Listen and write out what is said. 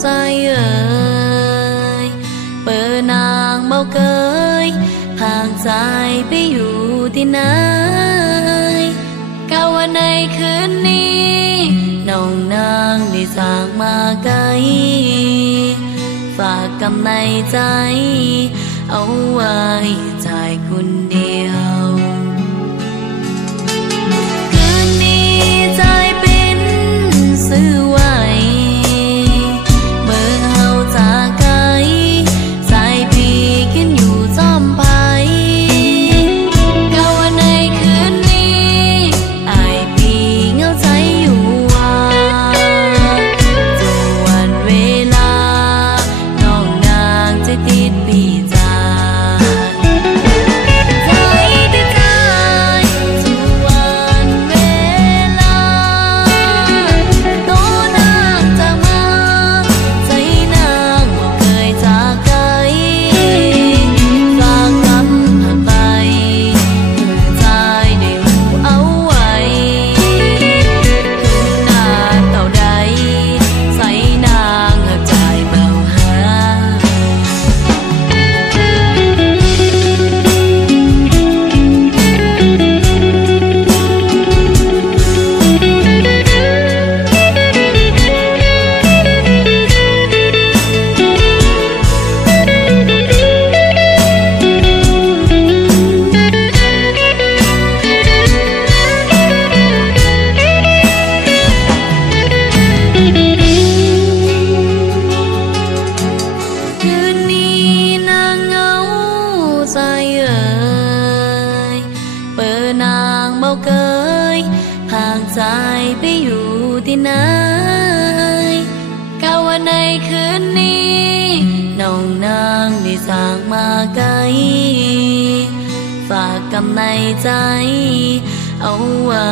ใจเอ่ยเปิดนางเบาเกยห่างใจไปอยู่ที่ไหนกะว่าในคืนนี้น้องนางได้จากมาไกลฝากกำในใจเอาไว้ใจคนเดียวคืนนี้ใจเป็นซื้อไว้เมื่อเฮาจากไกลใจพี่ขึ้นอยู่จอมภัยกะว่าในคืนนี้อายพี่เหงาใจอยู่ว่าจนวันเวลาน้องนางจะติดพี่จากใจที่ใจจนวันเวลาโตนางจากมาใจนางบ่เคยจากไกลฝากกำหักไปใจได้หูเอาไว้คืนหน้าเต่าใดใส่นางหักใจเบาหาคืนนี้นางเหงาใจเอ่ยเปิดนางเบาเกยห่างใจไปอยู่ที่ไหนกะว่าในคืนนี้น้องนางได้จากมาไกลฝากกำในใจเอาไว้